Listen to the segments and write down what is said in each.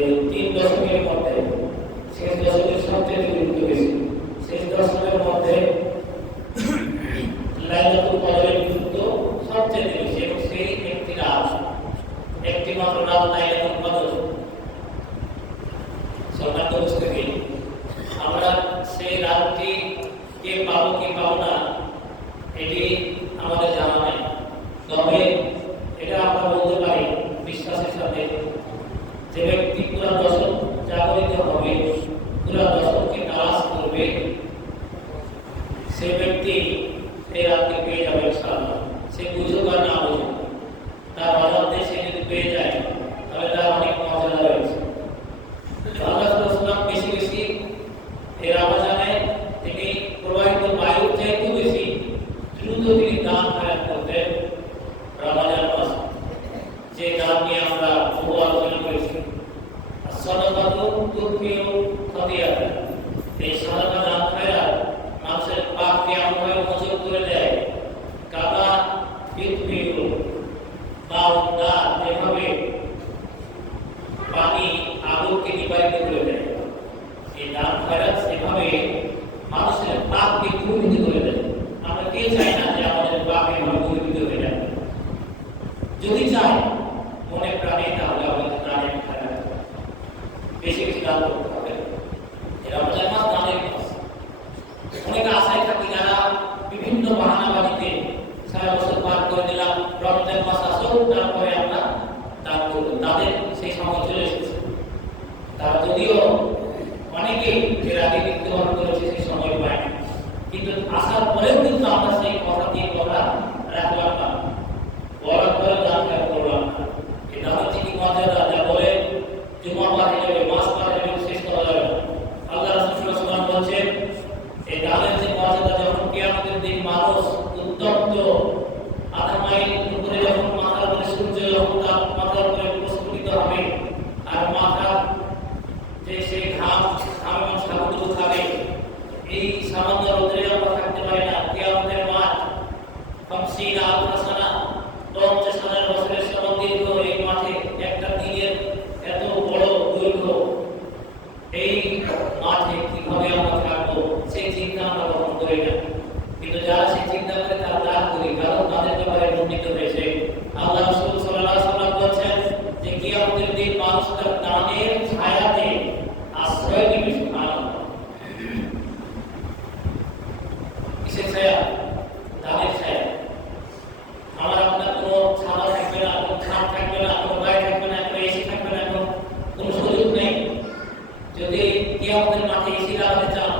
এই 3 দশকের মধ্যে শেষ দশকের সবচেয়ে গুরুত্ব বেশি। শেষ দশকের মধ্যে লাইলাতুল কদরের গুরুত্ব সবচেয়ে বেশি এবং সেই একটি রাত, একটি মাত্র রাত লাইলাতুল কদর। সম্মানিত উপস্থিতি, আমরা সেই রাতটি কে পাবো কি পাবো না এটি আমাদের জানা নাই, তবে এটা আমরা বলতে পারি বিশ্বাসের সাথে যে ব্যক্তি পুরা দশক জাগরিত হবে, পুরা দশককে তালাশ করবে, সে ব্যক্তি এই রাতকে পেয়ে যাবে ইনশাআল্লাহ। সে বুঝুক আর না বুঝুক, তার রাতে সে যদি পেয়ে যায় তাহলে তার অনেক মর্যাদা রয়েছে। আল্লাহ রাসূল বেশি বেশি এই রমজানে তিনি প্রবাহিত বায়ুর চাইতে বেশি দ্রুত তিনি দান খয়রাত করতেন রমজান মাসে, যে দান নিয়ে আমরা বহু আলোচনা করেছি। সাদাকাতু তুফিউ খাতিয়াত, এই সাদাকা দান খয়রাত মানুষের পাপকে এমনভাবে মোচন করে দেয়, কাদা তুফিউ বাউদা যেভাবে পানি আগুনকে নিবারিত করে দেয়, এই দান খয়রাত সেভাবে মানুষের পাপকে দূরীভূত করে দেয়। আমরা কে চাই না যে আমাদের পাপ এভাবে দূরীভূত হয়ে যায়? যদি চাই মনে প্রাণে, তাহলে আমাদের দানের খয়রাত বেশি বেশি দান করতে হবে। এই রমজান মাস দানের মাস। অনেকে আশায় থাকে যারা বিভিন্ন বাহানাবাজিতে সারা বছর পার করে দিলাম, রমজান মাস আসুক তারপরে আমরা দান করব, তাদের সেই সময় চলে এসেছে। তারা যদিও অনেকে এর আগে মৃত্যুবরণ করেছে, সেই সময় পায় না, কিন্তু আসার পরেও কিন্তু আমরা সেই কথা দিয়ে কথা রাখলাম না, বলার পরে দান করলাম না। এই দানের যে কি মর্যাদা, যা বলে জুমা পার হয়ে যাবে, মাস পার হয়ে যাবে, শেষ করা যাবে না। আল্লাহ রাসূল সাল্লাল্লাহু আলাইহি ওয়াসাল্লাম বলেছেন এই দানের যে মর্যাদা, যখন কিয়ামতের দিন মানুষ উত্তপ্ত আধা মাইল উপরে যখন মাথার উপরে সূর্য যখন তার মাথার উপরে প্রস্ফুটিত হবে আর মাথা যে সেই ঘাম সাবুত খাবে, এই সামান্য রোদে আমরা থাকতে পারি না। কিয়ামতের মাঠ 50,000 বছরের সমান দীর্ঘ এই মাঠে একটা দিনের এত বড় দৈর্ঘ্য, এই মাঠে কিভাবে আমরা থাকবো সেই চিন্তা আমরা কখনো করি না। কিন্তু যারা সেই চিন্তা করে তারা দান করি, কারণ তাদের ব্যাপারে বর্ণিত হয়েছে আল্লাহ রাসূল সাল্লাল্লাহু আলাইহি ওয়াসাল্লাম বলেছেন যে কিয়ামতের দিন মানুষ তার দানের ছায়াতে আশ্রয় নেবে। সুবহানাল্লাহ, কিসের ছায়া? দানের ছায়া। আমার আপনার কোনো ছায়া থাকবে না, কোনো খাট থাকবে না, কোনো গায়ে থাকবে না, কোনো এসি থাকবে না, কোনো সুযোগ নেই। যদি কিয়ামতের মাঠে এসি লাগাতে চান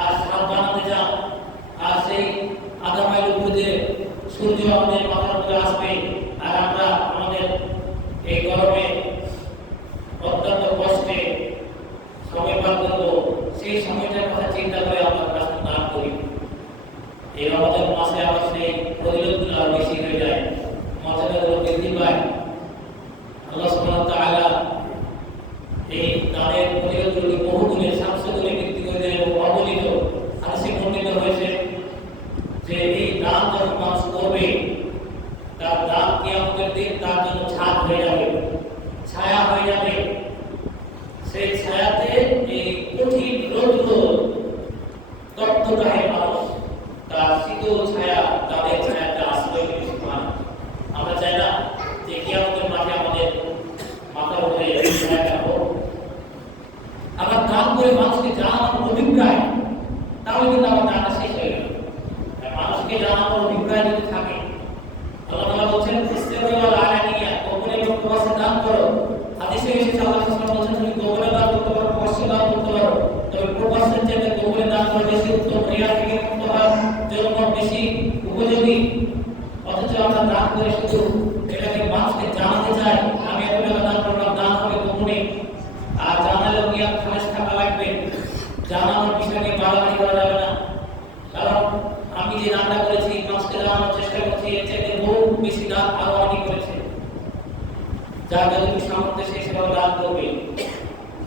আর ছাদ বানাতে চান আর সেই আধা মাইল উপরে সূর্য আমাদের মাথার উপরে আসবে আর আমরা আমাদের এই গরমে অত্যন্ত কষ্টে সময় পার করবো, সেই সময়টার কথা চিন্তা করে আমরা রাস্তা দান করি। এই রমজান মাসে আবার সেই ফজিলতগুলো আরো বেশি হয়ে যায়, মর্যাদাগুলো বৃদ্ধি পায়। আল্লাহ সুবহানাহু ওয়া তাআলা এই দানের ফজিলতগুলোকে বহু গুণে 700 গুণে বৃদ্ধি করে দেন এবং অবলিত হাদিসে বর্ণিত হয়েছে যে এই দান যখন মানুষ করবে, তার দান কিয়ামতের দিন তার জন্য ছাদ হয়ে যাবে, ছায়া হয়ে যাবে। সেই ছায়াতে এই কঠিন রৌদ্র তপ্তদাহে মানুষ তার শীতল ছায়া, তাদের ছায়াটা আশ্রয় নিতে পারে। আমরা চাই না যে কিয়ামতের মাঠে আমাদের মাথার উপরে ছায়াটা হোক। আবার দান করে মানুষকে জানানোর অভিপ্রায়, তাহলে কিন্তু আমার দানটা শেষ হয়ে গেল। মানুষকে জানানোর অভিপ্রায় যদি থাকে, আল্লাহ তাআলা বলছেন ইসতিগফার আলানিয়া, গোপনে এবং প্রকাশ্যে দান করো। হাদিসে এসেছে আল্লাহ রাসূল বলেছেন তুমি গোপনে দান করতে পারো, প্রকাশ্যে দান করতে পারো, তবে প্রকাশ্যের চেয়ে গোপনে দান করা বেশি উত্তম, রিয়া থেকে মুক্ত হওয়ার জন্য বেশি উপযোগী। অথচ আমরা দান করে শুধু এটাকে মানুষকে জানাতে চাই আমি এত টাকা দান করলাম, দান হবে গোপনে। আর জানালেও নিয়ত খালেস থাকা লাগবে, জানানোর বিষয় নিয়ে বাড়াবাড়ি করা যাবে না। কারণ আমি যে দানটা করেছি মানুষকে জানানোর চেষ্টা করছি, এর চাইতে বহু বেশি দান আরো অনেক করেছে। যার যতটুকু সামর্থ্য সে সেভাবে দান করবে,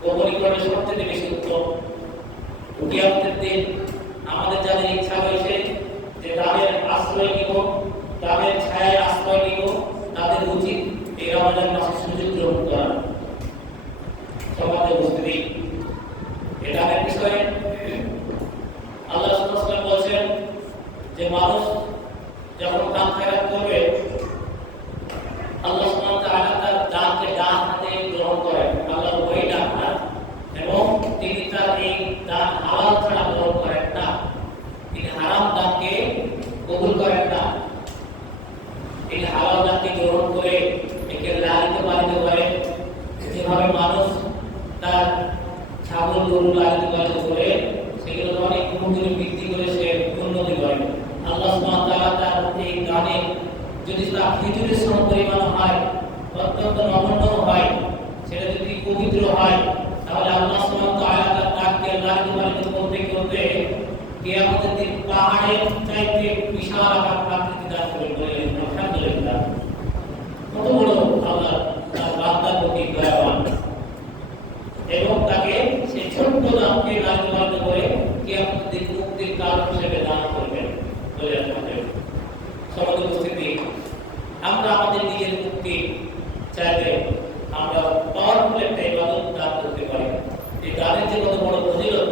গোপনে করলে সবচেয়ে বেশি উত্তম। কিয়ামতের দিন আমাদের যাদের ইচ্ছা হয়েছে যে দানের আশ্রয় নিব, দানের ছায়ায় আশ্রয় নিব, তাদের উচিত এই রমজান মাসে সুযোগ গ্রহণ করা। সমাজে উপস্থিতি এটা এক বিষয়ে আল্লাহ সুবহানাহু ওয়া তাআলা বলেন যে মানুষ যখন দান খয়রাত করবে আল্লাহ সুবহানাহু ওয়া তাআলা তার দানকে ডান হাতে গ্রহণ করেন, আল্লাহর ওই ডান হাত, এবং তিনি তার এই দান হালাল ছাড়া গ্রহণ করেন না, তিনি হারাম দানকে কবুল করেন না। তিনি হালাল দানকে গ্রহণ করে একে লালিত পালিত করেন, যেভাবে মানুষ তার ছাগল গরু লালিত পালিত করে সেগুলো অনেক কুমুরে বৃদ্ধি করে সে উন্নতি করে। আল্লাহ সুবহানাহু ওয়া তাআলা তার এই দানে যদি তা খেজুরের সম পরিমাণ হয়, অত্যন্ত নগণ্য হয়, সেটা যদি পবিত্র হয়, তাহলে আল্লাহ সুবহানাহু ওয়া তাআলা তার দানকে লালিত পালিত করতে করতে কিয়ামতের দিন পাহাড়ের চাইতে বিশাল আকৃতি দান করে বলেন আলহামদুলিল্লাহ। কত বড় আল্লাহ তার বান্দার প্রতি দয়াবান, এবং তাকে সেই ছোট্ট দানকে লালিত পালিত করে কিয়ামতের দিন মুক্তির কারণ হিসেবে দান করবেন বলে আলহামদুলিল্লাহ। সমাজ উপস্থিতি, আমরা আমাদের নিজের মুক্তি চাইলে আমরা পাওয়ারফুল একটা ইবাদত দান করতে পারি। এই দানের যে কত বড় ফজিলত,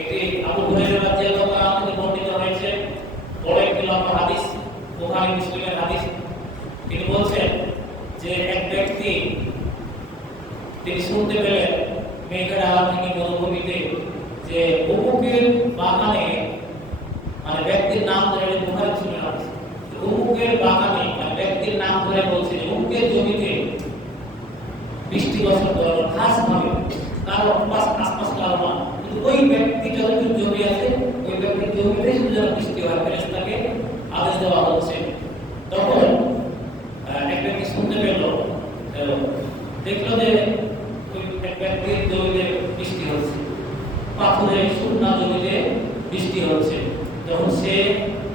একটি আবু হুরায়রা রাদিয়াল্লাহু তাআলা থেকে বর্ণিত হয়েছে, বড় একটি লম্বা হাদিস, বুখারী মুসলিমের হাদিস। তিনি বলছেন যে এক ব্যক্তি তিনি শুনতে পেলেন মেঘের আড়াল থেকে মরুভূমিতে যে অমুকের বাগানে, মানে ব্যক্তির নাম ধরে, বুখারী মুসলিমের হাদিস, অমুকের বাগানে, মানে ব্যক্তির নাম ধরে বলছে অমুকের জমিতে বৃষ্টি বর্ষণ করার খাস ভাবে তার আশপাশ কারণ, কিন্তু ওই ব্যক্তি যতটুকু জমি আছে ওই ব্যক্তির জমিতে শুধু যেন বৃষ্টি হয়, ফেরেশতাকে আদেশ দেওয়া হচ্ছে। তখন এক ব্যক্তি শুনতে পেল, দেখলো যে ওই এক ব্যক্তির জমিতে বৃষ্টি হচ্ছে, পাথরের শুকনা জমিতে বৃষ্টি হচ্ছে। তখন সে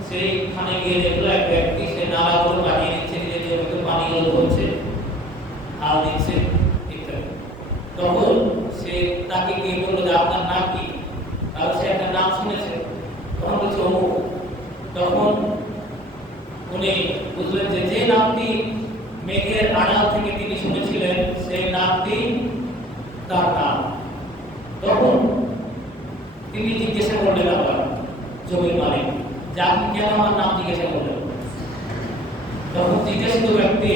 সেইখানে গিয়ে দেখলো এক ব্যক্তি সে নালাগুলো কাটিয়ে দিচ্ছে, নিজের জমিতে পানিগুলো ধরছে, হাল দিচ্ছে ইত্যাদি। তখন সে তাকে গিয়ে বললো যে আপনার নাম কি? তাহলে সে একটা নাম শুনেছে, তখন বলছে অমুক। তখন উনি বুঝলেন যে যে নামটি মেঘের আড়াল থেকে তিনি শুনেছিলেন সেই নামটি তার নাম। তখন তিনি জিজ্ঞাসা করলেন আবার জমির মালিক যে আপনি কেন আমার নাম জিজ্ঞাসা করলেন? তখন জিজ্ঞাসিত ব্যক্তি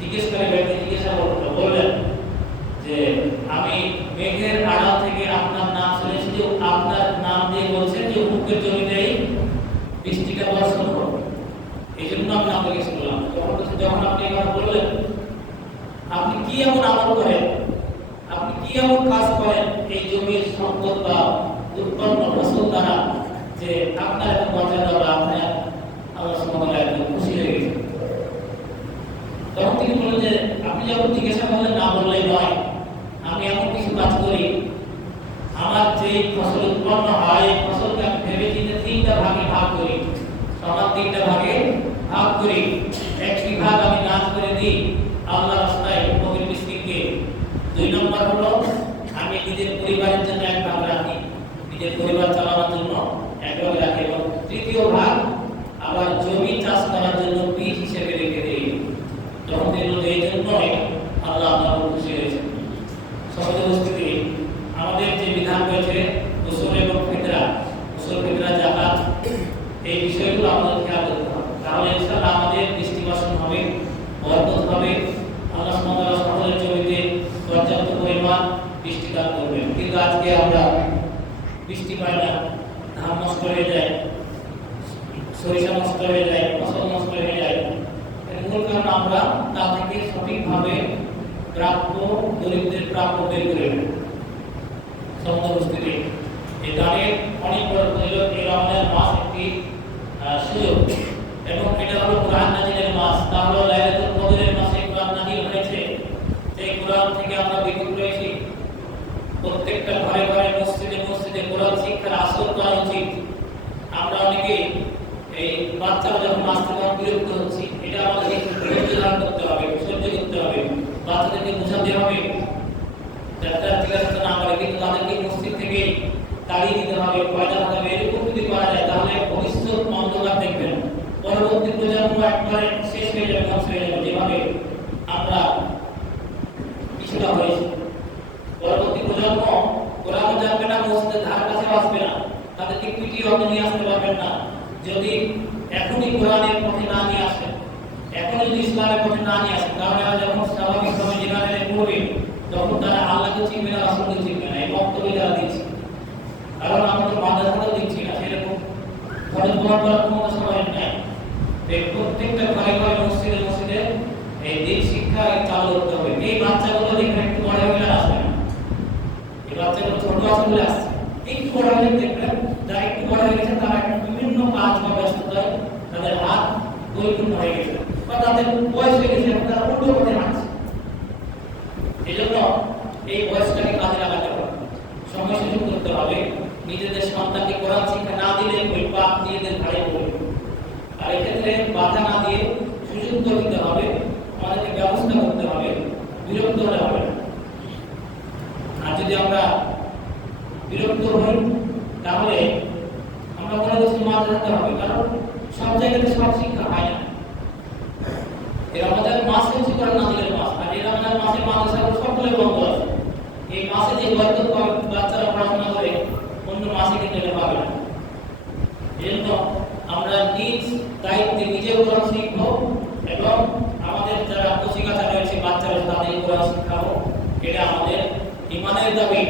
জিজ্ঞাসা বললেন যে আমি মেঘের আড়াল থেকে আপনার নাম শুনেছি, যে আপনার নাম দিয়ে বলছেন যে অমুকের জমিতেই বৃষ্টিটা বর্ষণ হবে, এই জন্য আমি আপনাকে জিজ্ঞেস করলাম। যখন আপনি এবার বললেন আপনি কি এমন আমল করেন, আপনি কি এমন কাজ করেন এই জমির সম্পদ বা উৎপন্ন ফসল দ্বারা যে আপনার এত মর্যাদা বা আপনার আল্লাহ সুবহানাহু ওয়া তাআলা এত খুশি হয়ে গেছে। তখন তিনি বললেন যে আপনি যখন জিজ্ঞাসা করলেন না বললেই নয়, আমি এমন কিছু কাজ করি আমার যে ফসল উৎপন্ন হয় এই ফসলকে আমি ভেবে চিন্তে তিনটা ভাগে ভাগ করি, সমান তিনটা ভাগে ভাগ করি। একটি ভাগ আমি দান করে দিই আল্লাহর রাস্তায় ফকির মিসকিনকে। 2 নম্বর হলো আমি নিজের পরিবারের জন্য এক ভাগ রাখি, নিজের পরিবার চালানোর জন্য এক ভাগ রাখি, এবং তৃতীয় ভাগ আবার জমি চাষ করার জন্য বীজ হিসেবে রেখে দিই। তখন এই জন্যই আল্লাহ আপনার খুশি হয়েছে। সমাজ উপস্থিতি, আমাদের যে বিধান রয়েছে গোসল এবং ফিতরা, গোসল ফিতরা যাকাত, এই বিষয়গুলো আমাদের খেয়াল করতে হবে, তাহলে ইনশাআল্লাহ আমাদের বৃষ্টি বর্ষণ হবে, বরকত হবে, আল্লাহ সুবহানাহু ওয়া তাআলা সকলের জমিতে পর্যাপ্ত পরিমাণ বৃষ্টি দান করবেন। কিন্তু আজকে আমরা বৃষ্টি পাই না, ধান নষ্ট হয়ে যায়, সরিষা নষ্ট হয়ে যায়, ফসল নষ্ট হয়ে যায়। এর মূল কারণ আমরা তা থেকে সঠিকভাবে প্রাপ্য দরিদ্রের প্রাপ্য বের করে নেই। সমাজ উপস্থিতি, এই দানের অনেক বড় ফজিলত। এই রমজান মাস একটি সুযোগ, এবং এটা হলো কোরআন নাযিলের মাস, তা হলো লাইলাতুল কদরের মাসে কোরআন নাযিল হয়েছে। সেই কোরআন থেকে আমরা বিরত রয়েছি। প্রত্যেকটা ঘরে ঘরে মসজিদে মসজিদে কোরআন শিক্ষার আসর করা উচিত। আমরা অনেকে এই বাচ্চারা যখন মাস থেকে বিরক্ত হচ্ছি, এটা আমাদের ধৈর্য ধারণ করতে হবে, সহ্য করতে হবে, বাচ্চাদেরকে বোঝাতে হবে যাতে জিজ্ঞাসা না করে, কিন্তু তাদেরকে মসজিদ থেকে তাড়িয়ে দিতে হবে, পয়দা হতে হবে। এরকম যদি করা যায় তাহলে ভবিষ্যৎ অন্ধকার দেখবেন, পরবর্তী প্রজন্ম একবারে শেষ হয়ে যাবে, ধ্বংস হয়ে যাবে, যেভাবে আমরা কিছুটা হয়েছি। জন্ম কোরআন জানবে না, মসজিদের ধার কাছে আসবে না, তাদেরকে পিটিয়ে অত নিয়ে আসতে পারবেন না যদি এখনই কোরআনের পথে না নিয়ে আসেন, এখন যদি ইসলামের পথে না নিয়ে আসেন। কারণ এরা যখন স্বাভাবিকভাবে জীবনে পড়বে তখন তারা আল্লাহকে চিনবে না, রাসূলকে চিনবে না। এই বক্তব্য যারা দিচ্ছে, কারণ আমরা তো মাদ্রাসাতেও দিচ্ছি না সেরকম ফরজ বহন করার ক্ষমতা সবার নেই। প্রত্যেকটা ঘরে ঘরে মসজিদে মসজিদে এই দিন শিক্ষা চালু করতে হবে। এই বাচ্চাগুলো দেখবেন একটু বড় হয়ে আসবে না, এই বাচ্চাগুলো ছোট আছে বলে আসছে, একটু বড় হয়ে দেখবেন যারা একটু বড় হয়ে গেছে তারা বিভিন্ন কাজ বা ব্যস্ততায় তাদের হাত পরিপূর্ণ হয়ে গেছে বা তাদের বয়স হয়ে গেছে, তারা উল্টো পথে হাঁটছে। এই জন্য এই বয়সটাকে কাজে লাগাতে হবে, সময় সুযোগ করতে হবে। নিজেদের সন্তানকে কোরআন শিক্ষা না দিলে ওই পাপ নিজেদের ঘাড়ে পড়বে। আর এক্ষেত্রে বাধা না দিয়ে সুযোগ করে দিতে হবে, আমাদেরকে ব্যবস্থা করতে হবে, বিরক্ত হলে হবে না। আর যদি আমরা বিরক্ত হই তাহলে আমরা কোনো কিছু মাঝে রাখতে হবে, কারণ সব জায়গাতে সব শিক্ষা হয় না। এই রমজান মাস হচ্ছে কোরআন নাযিলের মাস, আর এই রমজান মাসে মাদ্রাসাগুলো সবগুলো বন্ধ আছে। এই মাসে যে বরকত পাবে বাচ্চারা পড়াশোনা করে অন্য মাসে কিন্তু এটা পাবে না। এজন্য আমরা নিজ দায়িত্বে নিজে কোরআন শিখব এবং আমাদের যারা কচিকাঁচা রয়েছে বাচ্চারা তাদের কোরআন শিখাবো, এটা আমাদের ঈমানের দাবি।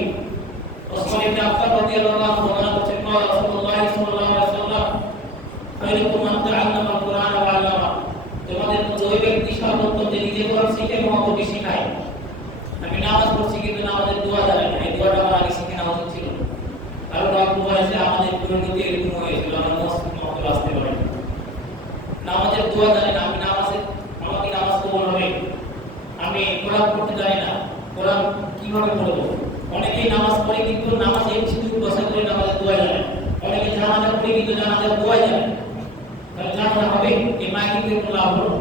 ওসমান ইবনে আফফান রাদিয়াল্লাহু আনহু বর্ণনা করছেন, রাসূলুল্লাহ সাল্লাল্লাহু আলাইহি ওয়াসাল্লাম খায়রুকুম মান তাআল্লামা আল-কুরআন ওয়া 'আল্লামা, তোমাদের মধ্যে ওই ব্যক্তি সর্বোত্তম যে নিজে কোরআন শিখে এবং অপরকে শেখায়। আমি নামাজ পড়ছি কিন্তু নামাজের দোয়া জানি না, এই দোয়াটা আমার আগে শিখে নেওয়া উচিত ছিল। কারণ অল্প বয়সে আমাদের পরিণতি এরকম হয়েছিল, আমরা মসজিদ মতো আসতে পারি নামাজের দোয়া জানি না, আমি নামাজে আমাকে নামাজ কবুল হবে, আমি কোরআন পড়তে জানি না, কোরআন কিভাবে পড়বো। অনেকেই নামাজ পড়ে কিন্তু নামাজ শুধু বসা করে নামাজের দোয়া জানে, অনেকে জানাজা পড়ে কিন্তু জানাজার দোয়া জানে। তাহলে জানাজা হবে এই মাইকিং এর কোনো লাভ হলো?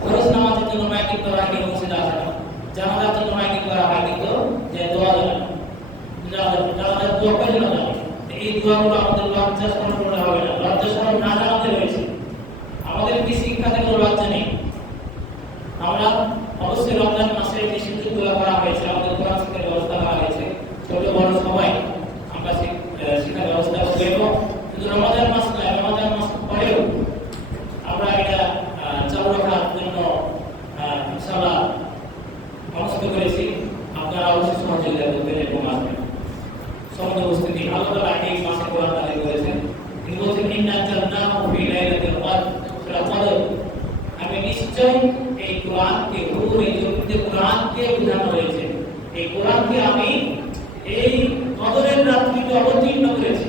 ফরজ নামাজের জন্য মাইকিং করা হয় কিন্তু মসজিদে আসে না, জানাজার জন্য মাইকিং করা হয় কিন্তু যে দোয়া জানে না, জানাজার দোয়া করে না জানে। এই দোয়াগুলো আমাদের লজ্জা শরম করলে হবে না, লজ্জা শরম না জানাতে রয়েছে। আমাদের কি শিক্ষাতে কোনো লজ্জা নেই? আমরা অবশ্যই রমজান মাসে যে সুযোগগুলো করা হয়েছে, আমাদের কোরআন শিক্ষার ব্যবস্থা করা হয়েছে, ছোট বড় সবাই আমরা শিক্ষার ব্যবস্থা করবো। এবং শুধু রমজান মাস নয়, রমজান মাস পরেও আমরা এটা চালু রাখার জন্য ইনশাআল্লাহ অনুষ্ঠিত করেছি। আপনারা অবশ্যই সহযোগিতা করবেন এবং আসবেন। সমাজ উপস্থিতি আল্লাহ তাআলা এই মাসে কোরআন নাযিল করেছেন। তিনি বলছেন, ইন্না জান্নাহু ফি লাইলাতিল কদর, সূরা কদর। আমি নিশ্চয় এই কোরআনকে এই জমিতে কোরআনকে বোঝানো হয়েছে, এই কোরআনকে আমি এই কদরের রাত্রিতে অবতীর্ণ করেছি।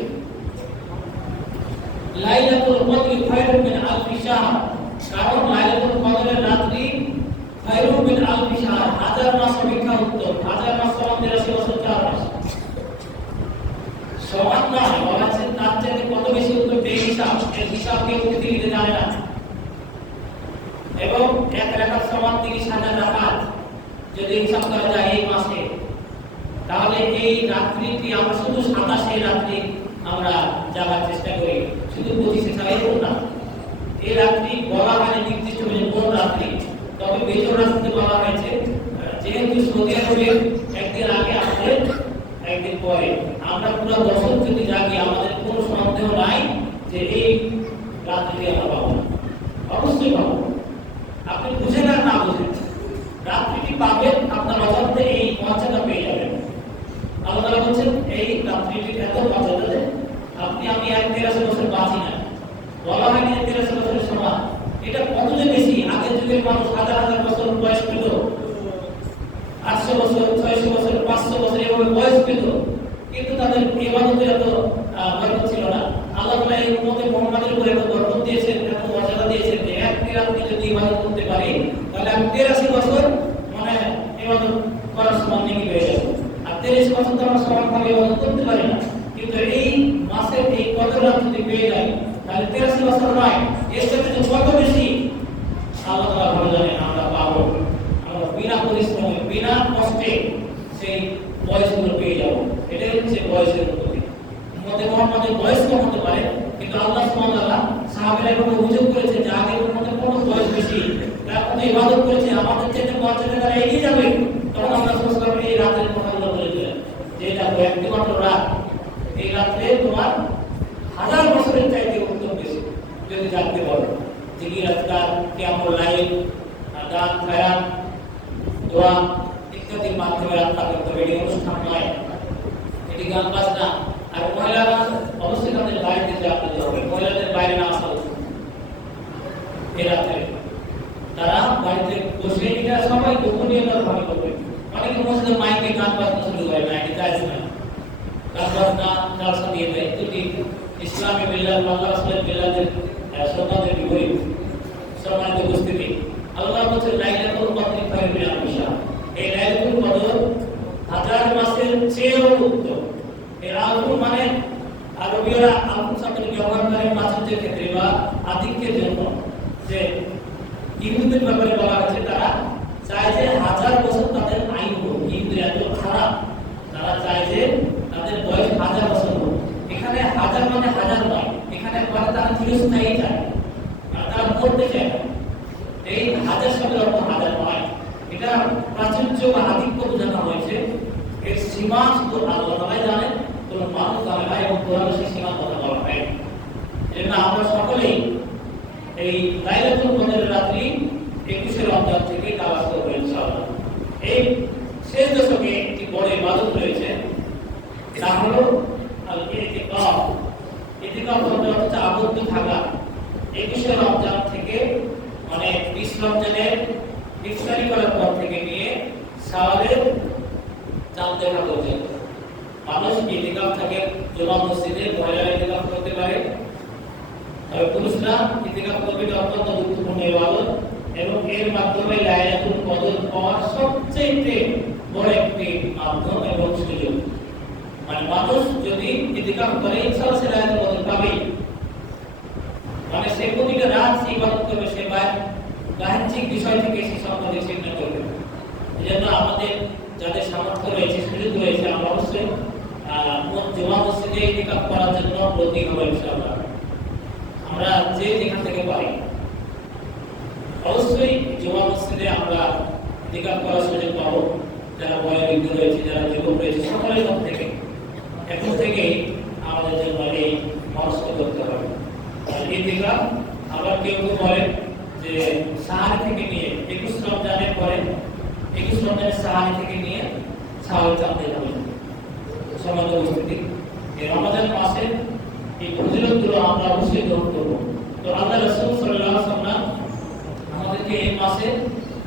লাইলাতুল কদর খায়রুম মিন আলফি শাহর, কারণ লাইলাতুল কদরের রাত্রি খায়রুম মিন আলফি শাহর, 1000 মাস অপেক্ষা উত্তম। 1000 মাস সমান 83 বছর 4 মাস। সমান নয়, বলা আছে তার চাইতে কত বেশি উত্তম এই হিসাব, এই হিসাব কেউ পৃথিবীতে জানে না। এবং এক রাকাত সমান 30,000 রাকাত যদি হিসাব করা যায় এই মাসে, তাহলে এই রাত্রিটি আমরা শুধু 27 রাত্রি আমরা জাগার চেষ্টা করি, শুধু 25 ছাড়া এরকম না। এই রাত্রি বলা হয় নির্দিষ্ট কোন রাত্রি, তবে বেজর রাত্রিতে বলা হয়েছে যেহেতু সৌদি আরবের একদিন আগে আমাদের একদিন পরে, আমরা পুরো বছর যদি জাগি আমাদের কোনো সন্দেহ নাই যে এই রাত্রিটি আমরা পাবো, অবশ্যই পাবো। আপনি বুঝেন আর না বুঝেন, রাত্রিটি পাবেন, আপনার অজান্তে এই মর্যাদা পেয়ে যাবেন। আল্লাহ তাআলা বলছেন এই রাত্রিটি এত মর্যাদা যে আপনি আমি 1300 বছর বাঁচি না, বলা হয়নি 1300 বছরের সমান। এটা কত যে বেশি, আগের যুগের মানুষ হাজার হাজার বছর বয়স পেত, 800 বছর 600 বছর 500 বছর এভাবে বয়স পেত, কিন্তু তাদের ইবাদতের এত বরকত ছিল না। আল্লাহ তাআলা এই উম্মতে মুহাম্মাদের উপর এত বরকত দিয়েছেন, এত মর্যাদা দিয়েছেন যে এক রাত্রি যদি ইবাদত করতে পারি তাহলে আমি 83 বছর মানে ইবাদত করার সমান নেকি পেয়ে যাব। আর 83 বছর তো আমরা সমানভাবে ইবাদত করতে পারি না, কিন্তু এই মাসের এই কদর রাত যদি পেয়ে যাই তাহলে 83 বছর নয়, এর সাথে যে কত বেশি আল্লাহ তাআলা ভালো জানেন আমরা পাবো। আমরা বিনা পরিশ্রমে বিনা কষ্টে সেই বয়সগুলো পেয়ে যাব। এটাই হচ্ছে বয়সের উন্নতি। মুহাম্মদের বয়স কম হতে পারে, কিন্তু আল্লাহ সুবহানাহু ওয়া তাআলা সাহাবারা এরকম অভিযোগ করেছে যে আগের উম্মতের কত বয়স বেশি, তারা কত ইবাদত করেছে, আমাদের চেয়ে মর্যাদা তারা এগিয়ে যাবে। তখন আল্লাহ সুবহানাহু ওয়া তাআলা এই রাতের কথা শুধুমাত্র রাত, এই রাত্রে তোমার 1000 বছরের চাইতে উত্তম বেশি যদি জানতে পারো। জিকির আজকার, কিয়ামুল লাইল, দান খায়রাত, দোয়া ইত্যাদির মাধ্যমে রাত পার করতে হবে। এটি অনুষ্ঠান নয়, এটি গান বাজনা। আর মহিলারা অবশ্যই তাদের বাড়িতে যেতে হবে, মহিলাদের বাইরে না আসা উচিত। এ রাত্রে তারা বাড়িতে বসে এটা সবাই গোপনীয়তার ভাবে করবে। অনেকে মসজিদে মাইকে গান বাজনা শুরু করে না, এটা জায়েজ নয়। গান বাজনা জালসা দিয়ে দেয়, এটি ইসলামী মিল্লাত আল্লাহ রাসূলের মিল্লাতের সুন্নাতের বিপরীত। সম্মানিত উপস্থিতি, আল্লাহ বলেন লাইলাতুল কদর খায়রুম মিন আলফি শাহর। এই লাইলাতুল কদর 1000 মাসের চেয়েও উত্তম। এই আলফু মানে আরবীয়রা আলফু শব্দটি ব্যবহার করে মাসের ক্ষেত্রে বা আধিক্যের জন্য। যে ইহুদিদের ব্যাপারে বলা হয়েছে তারা চায় যে 1000 বছর তাদের আয়ু হোক। ইহুদিরা এত খারাপ, তারা চায় যে তাদের বয়স 1000 বছর হোক। এখানে 1000 মানে 1000 নয়, এখানে বলা তারা চিরস্থায়ী চায়, তারা মরতে চায় না। এই 1000 শব্দের অর্থ 1000 নয়, এটা প্রাচুর্য বা আধিক্য বোঝানো হয়েছে। এর সীমা শুধু আল্লাহ তাআলাই জানেন, কোন মানুষ জানে না, এবং কোরআনে সেই সীমা কথা বলা হয়। এজন্য আমরা সকলেই এই লাইলাতুল কদরের রাত্রি 21 রমজান থেকে তালাশ করব ইনশাআল্লাহ। এই শেষ দশকে একটি বড় ইবাদত রয়েছে, তা হলো আল ইতিকাফ। ইতিকাফ হচ্ছে আবদ্ধ থাকা। 21 রমজান থেকে মানে 20 রমজানের ইফতারি করার পর থেকে নিয়ে শাওয়ালের চাঁদ দেখা পর্যন্ত মানুষ ইতিকাফ থাকে। জুমা মসজিদে মহিলারা ইতিকাফ করতে পারে, তবে পুরুষরা ইতিকাফ করবে। এটা অত্যন্ত গুরুত্বপূর্ণ ইবাদত এবং এর মাধ্যমে লাইলাতুল কদর পাওয়ার সবচেয়ে বড় একটি মাধ্যম এবং সুযোগ। মানে মানুষ যদি ইতিকাফ করে ইনশাআল্লাহ সে লাইলাতুল কদর পাবে। মানে সে প্রতিটা রাত সেই ইবাদত করবে, সে বাহ্যিক বিষয় থেকে সে সম্পর্কে চিন্তা করবে। এজন্য আমাদের যাদের সামর্থ্য রয়েছে, সুযোগ রয়েছে, আমরা অবশ্যই জুমা মসজিদে ইতিকাফ করার জন্য প্রতি হবো ইনশাআল্লাহ। আমরা যে যেখান থেকে পারি অবশ্যই জুমা মসজিদে আমরা ইতিকাফ করার সুযোগ পাবো। যারা বয়োবৃদ্ধ রয়েছে, যারা যুবক রয়েছে, সকলের মধ্যে থেকে এখন থেকেই আমাদের জন্য এই মনস্থ করতে হবে। আর ইতিকাফ আবার কেউ কেউ বলেন যে সাহারি থেকে নিয়ে 21 রমজানের পরে 21 রমজানের সাহারি থেকে নিয়ে শাওয়াল চাঁদ দেখা হবে। সমাজ উপস্থিতি এই রমজান মাসে এই ফজিলতগুলো আমরা অবশ্যই গ্রহণ করব। তো আল্লাহ রাসূল সাল্লাল্লাহু আলাইহি ওয়াসাল্লাম আমাদেরকে এই মাসে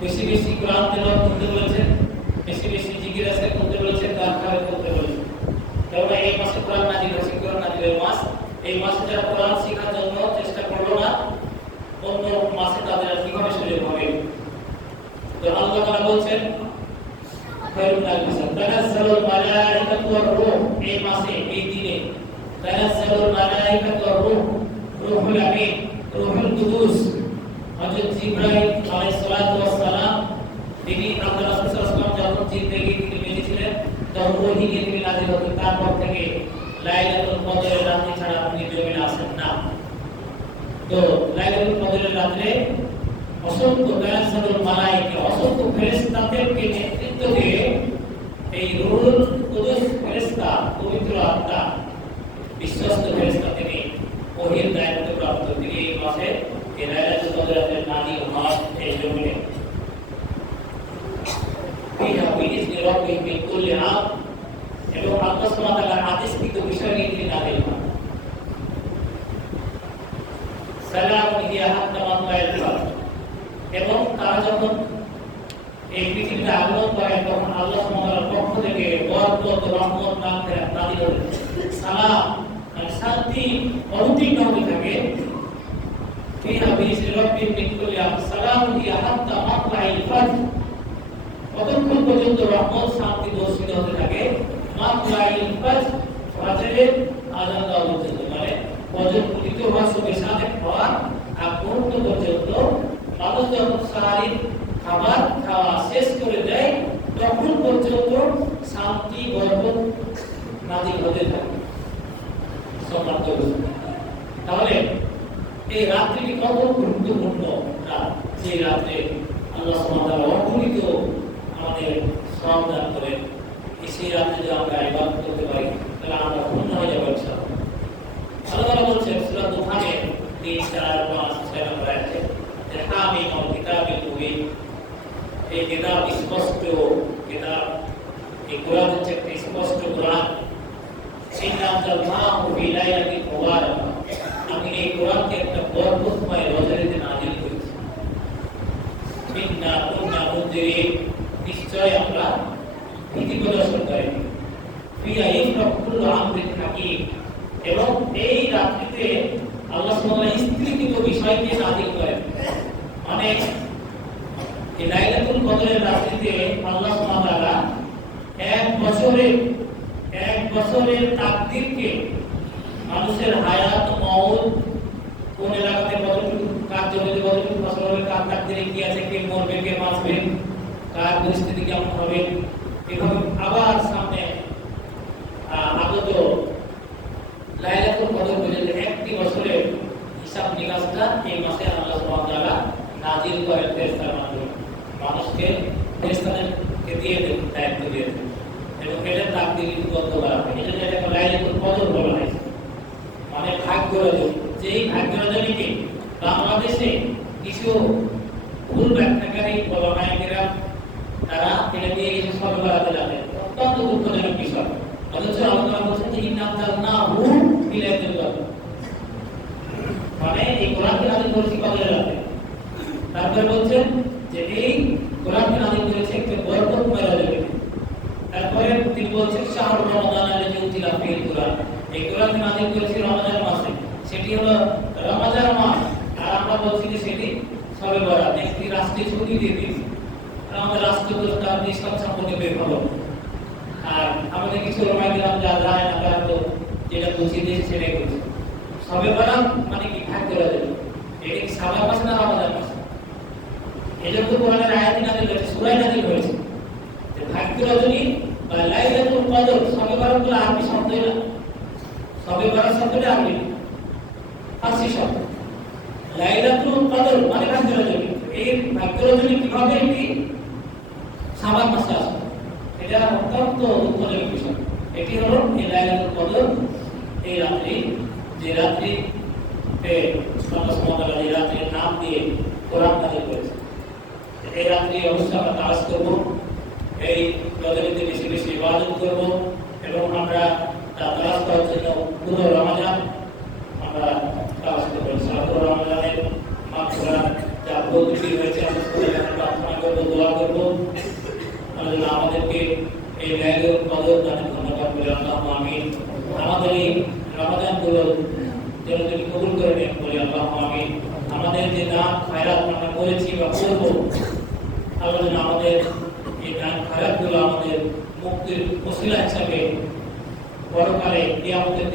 বেশি বেশি কোরআন তেলাওয়াত করতে বলেছেন, বেশি বেশি জিকির আজকার করতে বলেছেন, দান খয়রাত করতে বলেছেন। কারণ এই মাসে কোরআন নাযিল হয়েছে, কোরআন নাযিলের মাস। এই মাসে যারা কোরআন শেখার জন্য চেষ্টা করলো না, অন্য মাসে তাদের কিভাবে সুযোগ হবে? তো আল্লাহ তাআলা বলছেন খায়রুল নাসির তানাজ্জালুল মালাইকাতু ওয়ার রূহ। এই মাসে এই দিনে তানাজ্জালুল মালাইকাতু ওয়ার রূহ, রূহুল আমিন, রূহুল কুদুস হযরত জিবরাইল আলাইহিস সালাতু ওয়াস সালাম তিনি আল্লাহ রাসূল সাল্লাল্লাহু আলাইহি ওয়াসাল্লাম যখন জিন্দেগি থেকে বেঁচেছিলেন তখন ওহী নিয়ে তিনি নাযিল হতেন। তারপর থেকে লাইলাতুল কদরের রাত্রি ছাড়া আপনি জমিনে আসেন না। তো লাইলাতুল কদরের রাতে অসংখ্য তানাজ্জালুল মালাইকা, অসংখ্য ফেরেশতাদেরকে নেতৃত্ব দিয়ে এই রূহুল কুদুস ফেরেশতা, পবিত্র আত্মা, বিশ্বস্ত ফেরেশতা তিনি ওহীর দায়িত্ব প্রাপ্ত। তিনি এই মাসে এই লাইলাতুল কদরের নাযিল হওয়ার এই জমিনে ফিহা বিইذনি রাব্বিহিম মিন কুল্লি আমর, এবং আল্লাহ সুবহানাহু ওয়া তাআলার আদেশকৃত বিষয় নিয়ে তিনি নাযিল হন। সালামুন হিয়া হাত্তা মাতলাইল ফাজর। এবং তারা যখন এই পৃথিবীতে আগমন করে তখন আল্লাহ সুবহানাহু ওয়া তাআলার পক্ষ থেকে বরকত, রহমত নাযিল হয়। সালাম মানে শান্তি অতীত হতে থাকে। ফিহা বিইذনি রাব্বিহিম মিন কুল্লি আমর সালামুন হিয়া হাত্তা মাতলাইল ফাজর। কতক্ষণ পর্যন্ত রহমত শান্তি বর্ষিত হতে থাকে? মাতলাইল ফাজর, ফজরের আযান দেওয়া পর্যন্ত, মানে ফজর উদিত হওয়ার সাথে সাথে হওয়ার আগ মুহূর্ত পর্যন্ত মানুষ যখন সাহারির খাবার খাওয়া শেষ করে দেয় তখন পর্যন্ত শান্তি বরকত নাযিল হতে থাকে। তাহলে এই রাত্রিটি কত গুরুত্বপূর্ণ রাত, যে রাত্রে আল্লাহ সুবহানাহু ওয়া তাআলা অগণিত আমাদের সওয়াব দান করেন। সেই রাত্রে যে আমরা ইবাদত করতে পারি, এই কিতাব স্পষ্ট কিতাব, এই কোরআন হচ্ছে একটা স্পষ্ট কোরআন। আমি এই কোরআনকে একটা বরকতময় রজনীতে নাযিল করেছি। নিশ্চয় আমরা ভীতি প্রদর্শন করি। এবং এই রাত্রিতে আল্লাহ সুবহানাহু স্ত্রীকৃত বিষয়কে নাযিল করেন। মানে এই লাইলাতুল কদরের রাত্রিতে আল্লাহ সুবহানাহু ওয়া তাআলা এক বছরের তাকদীরকে, মানুষের হায়াত মওত, কোন এলাকাতে কতটুকু কাজ জমিতে কতটুকু ফসল হবে, কার তাকদীরে কি আছে, কে মরবে কে বাঁচবে, কার পরিস্থিতি কেমন হবে, এভাবে আবার সামনে আগত লাইলাতুল কদর পর্যন্ত একটি বছরের হিসাব নিকাশটা এই মাসে আল্লাহ সুবহানাহু ওয়া তাআলা নাযিল করেন ফেরেশতার মাধ্যমে। মানুষকে ফেরেশতাদেরকে দিয়ে দেন, দায়িত্ব দিয়ে দেন এবং এটা তাকদীর লিপিবদ্ধ করা হয়। এই জন্য এটাকে লাইলাতুল কদর বলা হয়, মানে ভাগ্য রজনী। যেই ভাগ্য রজনীকে বাংলাদেশে কিছু ভুল ব্যাখ্যাকারী বলনায়কেরা তারা এটা দিয়ে কিছু সবে বরাতে যাবে, অত্যন্ত দুঃখজনক বিষয়। অথচ আল্লাহ বলছেন যে ইন্না আনজালনাহু ফি লাইলাতুল কদর, মানে এই কোরআনকে নাযিল করেছি কদরের রাতে। তারপরে বলছেন যে এই কোরআনকে নাযিল করেছে একটা বরকতময় রজনীতে। তারপরে তিনি বলছেন শাহরুর রমাদান আল্লাযী উনজিলা ফীহিল কুরআন, এই কোরআনকে নাযিল করেছি রমজান মাসে, সেটি হলো রমজান মাস। আর আমরা বলছি যে সেটি সবে বরাত, একটি রাষ্ট্রীয় ছুটি দিয়ে দিয়েছি। আমাদের রাষ্ট্রীয় তার নিষ্কাম সম্পর্কে বের হলো। আর আমাদের কিছু রমায় দিলাম যা যায় না, তারা তো যেটা বুঝিয়ে দিয়েছে সেটাই করছে। সবে বরাত মানে কি ভাগ্য রজনী, এটা কি শাবান মাস না রমজান মাস? এই জন্য কোরআনের আয়াতই নাযিল হয়েছে, সূরা নাযিল হয়েছে যে ভাগ্য রজনী বা লাইলাতুল কদর। সবে বরাত হলো আরবি শব্দ, না সবে বরাত শব্দটা আরবি ফারসি শব্দ। লাইলাতুল কদর মানে ভাগ্য রজনী। এই ভাগ্য রজনী কিভাবে এটি শাবান মাসে আসে, এটা অত্যন্ত দুঃখজনক বিষয়। এটি হলো এই লাইলাতুল কদর, এই রাত্রি, যে রাত্রিতে আল্লাহ সুবহানাহু ওয়া তাআলা এই রাত্রির নাম দিয়ে কোরআন নাযিল করেছে। এই রাত্রি অবশ্যই আমরা তালাশ করব, এই রজনীতে বেশি বেশি ইবাদত করব এবং আমরা তালাশ করার জন্য পুরো রমজান আমরা তালাশ করব। পুরো রমজানের মাগফিরাত যা প্রতিটি হয়েছে আমরা প্রার্থনা করব, দোয়া করব আমাদেরকে এই লাইলাতুল কদর দানের ধন্যবাদ বলে আল্লাহুম্মা আমিন। আমাদের এই রমজান গুলো যেন তুমি কবুল করে নেন বলে আল্লাহুম্মা আমিন। আমাদের যে দান খয়রাত আমরা করেছি বা করব, আল্লাহ যেন আমাদের এই দান খয়রাতগুলো আমাদের মুক্তির ওসিলা হিসাবে পরকালে কিয়ামতের